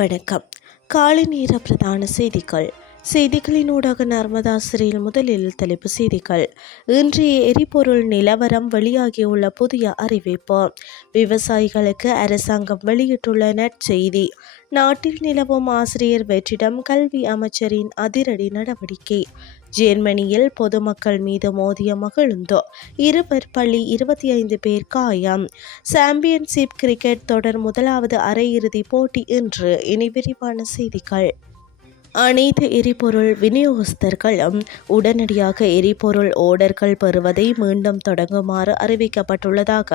வணக்கம். காலை நேர பிரதான செய்திகள். செய்திகளினூடாக நர்மதா சிறையில் முதலில் தலைப்பு செய்திகள். இன்றைய எரிபொருள் நிலவரம் வெளியாகியுள்ள புதிய அறிவிப்பு. விவசாயிகளுக்கு அரசாங்கம் வெளியிட்டுள்ள நற்செய்தி நாட்டில் நிலவும் ஆசிரியர் வெற்றிடம் கல்வி அமைச்சரின் அதிரடி நடவடிக்கை. ஜெர்மனியில் பொதுமக்கள் மீது மோதிய மகிழுந்தோ இருவர் பள்ளி இருபத்தி ஐந்து பேர் காயம். சாம்பியன்ஷிப் கிரிக்கெட் தொடர் முதலாவது அரையிறுதி போட்டி இன்று. இனி விரிவான செய்திகள். அனைத்து எரிபொருள் விநியோகஸ்தர்களும் உடனடியாக எரிபொருள் ஓடர்கள் பெறுவதை மீண்டும் தொடங்குமாறு அறிவிக்கப்பட்டுள்ளதாக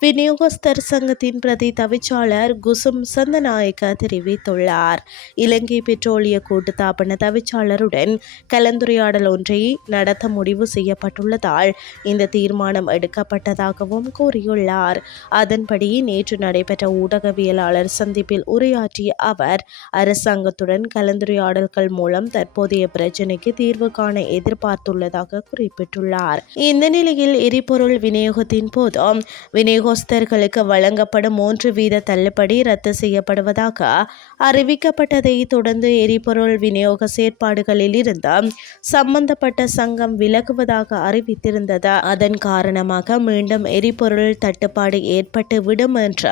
விநியோகஸ்தர் சங்கத்தின் பிரதி தவிச்சாளர் குசும் சந்தநாயக்க தெரிவித்துள்ளார். இலங்கை பெட்ரோலிய கூட்டுத்தாபன தவிச்சாளருடன் கலந்துரையாடல் ஒன்றை நடத்த முடிவு செய்யப்பட்டுள்ளதால் இந்த தீர்மானம் எடுக்கப்பட்டதாகவும் கூறியுள்ளார். அதன்படி நேற்று நடைபெற்ற ஊடகவியலாளர் சந்திப்பில் உரையாற்றிய அவர் அரசாங்கத்துடன் கலந்துரையாடல் பாடல்கள் மூலம் தற்போதைய பிரச்சினைக்கு தீர்வு காண எதிர்பார்த்துள்ளதாக குறிப்பிட்டுள்ளார். இந்த நிலையில் எரிபொருள் விநியோகத்தின் போது விநியோகஸ்தர்களுக்கு வழங்கப்படும் மூன்று வீத தள்ளுபடி ரத்து செய்யப்படுவதாக அறிவிக்கப்பட்டதை தொடர்ந்து எரிபொருள் விநியோக செயற்பாடுகளில் இருந்து சம்பந்தப்பட்ட சங்கம் விலகுவதாக அறிவித்திருந்தது. அதன் காரணமாக மீண்டும் எரிபொருள் தட்டுப்பாடு ஏற்பட்டு விடும் என்ற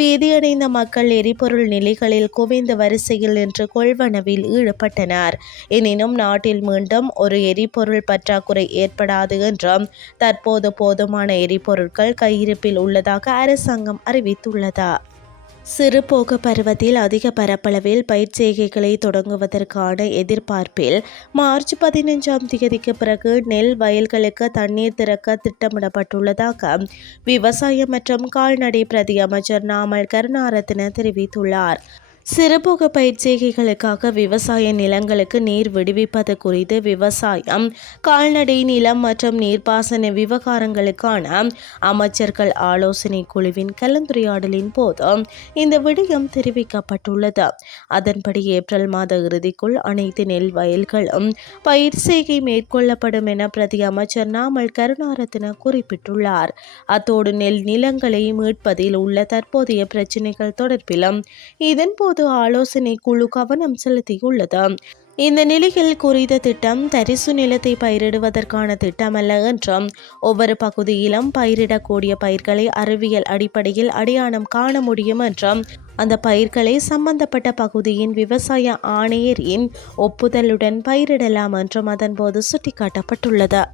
பீதியடைந்த மக்கள் எரிபொருள் நிலைகளில் குவிந்த வரிசையில் நின்று கொள்வனவில் ஈடுபட்டனர். எனினும் நாட்டில் மீண்டும் ஒரு எரிபொருள் பற்றாக்குறை ஏற்படாது என்றும் தற்போது போதுமான எரிபொருட்கள் கையிருப்பில் உள்ளதாக அரசாங்கம் அறிவித்துள்ளது. சிறுபோக பருவத்தில் அதிக பரப்பளவில் பயிர் செய்கைகளை தொடங்குவதற்கான எதிர்பார்ப்பில் மார்ச் பதினைஞ்சாம் தேதிக்கு பிறகு நெல் வயல்களுக்கு தண்ணீர் திறக்க திட்டமிடப்பட்டுள்ளதாக விவசாயம் மற்றும் கால்நடை பிரதி அமைச்சர் நாமல் கருணாரத்ன தெரிவித்துள்ளார். சிறுபோக பயிற்சிகளுக்காக விவசாய நிலங்களுக்கு நீர் விடுவிப்பது குறித்து விவசாயம் கால்நடை நிலம் மற்றும் நீர்ப்பாசன விவகாரங்களுக்கான அமைச்சர்கள் ஆலோசனை குழுவின் கலந்துரையாடலின் போது இந்த விடயம் தெரிவிக்கப்பட்டுள்ளது. அதன்படி ஏப்ரல் மாத இறுதிக்குள் அனைத்து நெல் வயல்களும் பயிர் செய்கை மேற்கொள்ளப்படும் என பிரதி அமைச்சர் நாமல் கருணாரத்ன குறிப்பிட்டுள்ளார். அத்தோடு நெல் நிலங்களை மீட்பதில் உள்ள தற்போதைய பிரச்சினைகள் தொடர்பிலும் இதன்போது பொது ஆலோசனை குழு கவனம் செலுத்தியுள்ளது. இந்த நிலையில் குறித்த திட்டம் தரிசு நிலத்தை பயிரிடுவதற்கான திட்டம் அல்ல என்றும் ஒவ்வொரு பகுதியிலும் பயிரிடக்கூடிய பயிர்களை அறிவியல் அடிப்படையில் அடையாளம் காண முடியும் என்றும் அந்த பயிர்களை சம்பந்தப்பட்ட பகுதியின் விவசாய ஆணையரின் ஒப்புதலுடன் பயிரிடலாம் என்றும் அதன்போது சுட்டிக்காட்டப்பட்டுள்ளது.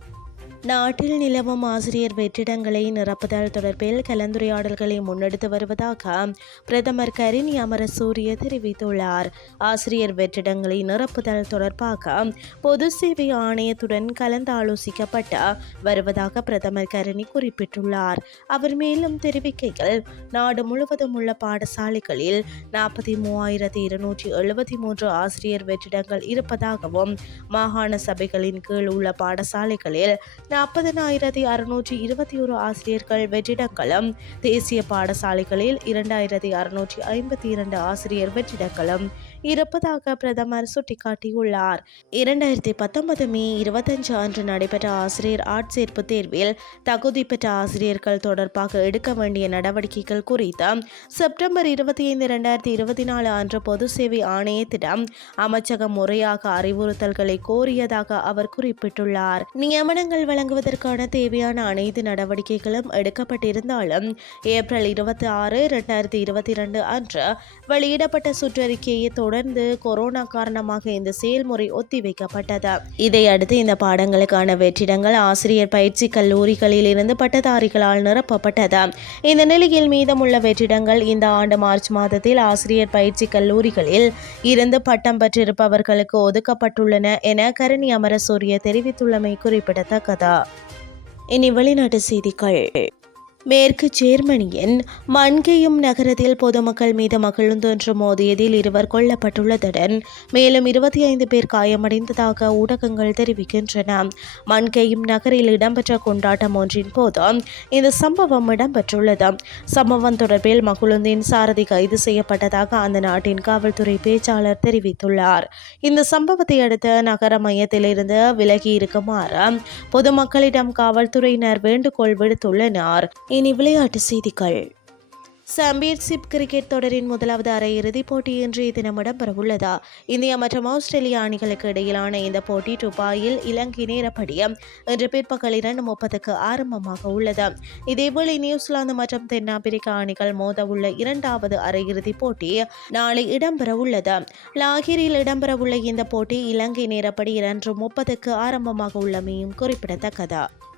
நாட்டில் நிலவும் ஆசிரியர் வெற்றிடங்களை நிரப்புதல் தொடர்பில் கலந்துரையாடல்களை முன்னெடுத்து வருவதாக பிரதமர் கரின் அமரசூரிய தெரிவித்துள்ளார். ஆசிரியர் வெற்றிடங்களை நிரப்புதல் தொடர்பாக பொது சேவை ஆணையத்துடன் கலந்தாலோசிக்கப்பட்டு வருவதாக பிரதமர் கரிணி குறிப்பிட்டுள்ளார். அவர் மேலும் தெரிவிக்கையில் நாடு முழுவதும் உள்ள பாடசாலைகளில் நாற்பத்தி மூவாயிரத்தி இருநூற்றி எழுபத்தி மூன்று ஆசிரியர் வெற்றிடங்கள் இருப்பதாகவும் மாகாண சபைகளின் கீழ் உள்ள பாடசாலைகளில் நாற்பதனாயிரத்தி அறுநூற்றி இருபத்தி ஒரு ஆசிரியர்கள் வெற்றிடக்களம் தேசிய பாடசாலைகளில் இரண்டாயிரத்தி அறுநூற்றி ஐம்பத்தி இரண்டு ஆசிரியர் வெற்றிடக்களம் இருப்பதாக பிரதமர் சுட்டிக்காட்டியுள்ளார். இரண்டாயிரத்தி பத்தொன்பது மே இருபத்தஞ்சு அன்று நடைபெற்ற ஆசிரியர் ஆட்சேர்ப்பு தேர்வில் தகுதி பெற்ற ஆசிரியர்கள் தொடர்பாக எடுக்க வேண்டிய நடவடிக்கைகள் குறித்து செப்டம்பர் இருபத்தி ஐந்து இரண்டாயிரத்தி இருபத்தி நாலு அன்று பொது சேவை ஆணையத்திடம் அமைச்சகம் முறையாக அறிவுறுத்தல்களை கோரியதாக அவர் குறிப்பிட்டுள்ளார். நியமனங்கள் வழங்குவதற்கான தேவையான அனைத்து நடவடிக்கைகளும் எடுக்கப்பட்டிருந்தாலும் ஏப்ரல் இருபத்தி ஆறு இரண்டாயிரத்தி இருபத்தி இரண்டு அன்று வெளியிடப்பட்ட சுற்றறிக்கையை தொடர்ந்து கொரோனா காரணமாக இந்த செயல்முறை ஒத்திவைக்கப்பட்டது. இதையடுத்து இந்த பாடங்களுக்கான வெற்றிடங்கள் ஆசிரியர் பயிற்சி கல்லூரிகளில் இருந்து பட்டதாரிகளால் நிரப்பப்பட்டது. இந்த நிலையில் மீதமுள்ள வெற்றிடங்கள் இந்த ஆண்டு மார்ச் மாதத்தில் ஆசிரியர் பயிற்சி கல்லூரிகளில் இருந்து பட்டம் பெற்றிருப்பவர்களுக்கு ஒதுக்கப்பட்டுள்ளன என கரணி அமரசூரிய தெரிவித்துள்ளமை குறிப்பிடத்தக்கதா. இனி வெளிநாட்டு செய்திகள். மேற்கு ஜேர்மனியின் மன்கேயும் நகரத்தில் பொதுமக்கள் மீது மகிழ்ந்தொன்று மோதியதில் இருவர் கொல்லப்பட்டுள்ளதுடன் மேலும் இருபத்தி ஐந்து பேர் காயமடைந்ததாக ஊடகங்கள் தெரிவிக்கின்றன. மன்கேயும் நகரில் இடம்பெற்ற கொண்டாட்டம் ஒன்றின் போது இந்த சம்பவம் இடம்பெற்றுள்ளது. சம்பவம் தொடர்பில் மகுழுந்தின் சாரதி கைது செய்யப்பட்டதாக அந்த நாட்டின் காவல்துறை பேச்சாளர் தெரிவித்துள்ளார். இந்த சம்பவத்தை அடுத்து நகர மையத்திலிருந்து விலகி இருக்குமாறு பொதுமக்களிடம் காவல்துறையினர் வேண்டுகோள் விடுத்துள்ளனர். இனி விளையாட்டு செய்திகள். சாம்பியன்ஷிப் கிரிக்கெட் தொடரின் முதலாவது அரையிறுதிப் போட்டி இன்றைய தினம் இடம்பெறவுள்ளதா? இந்தியா மற்றும் ஆஸ்திரேலியா அணிகளுக்கு இடையிலான இந்த போட்டி துபாயில் இலங்கை நேரப்படி இன்று பிற்பகல் இரண்டு முப்பதுக்கு ஆரம்பமாக உள்ளது? இதேபோல் நியூசிலாந்து மற்றும் தென்னாப்பிரிக்கா அணிகள் மோதவுள்ள இரண்டாவது அரையிறுதிப் போட்டி நாளை இடம்பெறவுள்ளது? லாகிரில் இடம்பெறவுள்ள இந்த போட்டி இலங்கை நேரப்படி இரண்டு முப்பதுக்கு ஆரம்பமாக உள்ளமையும் குறிப்பிடத்தக்கது?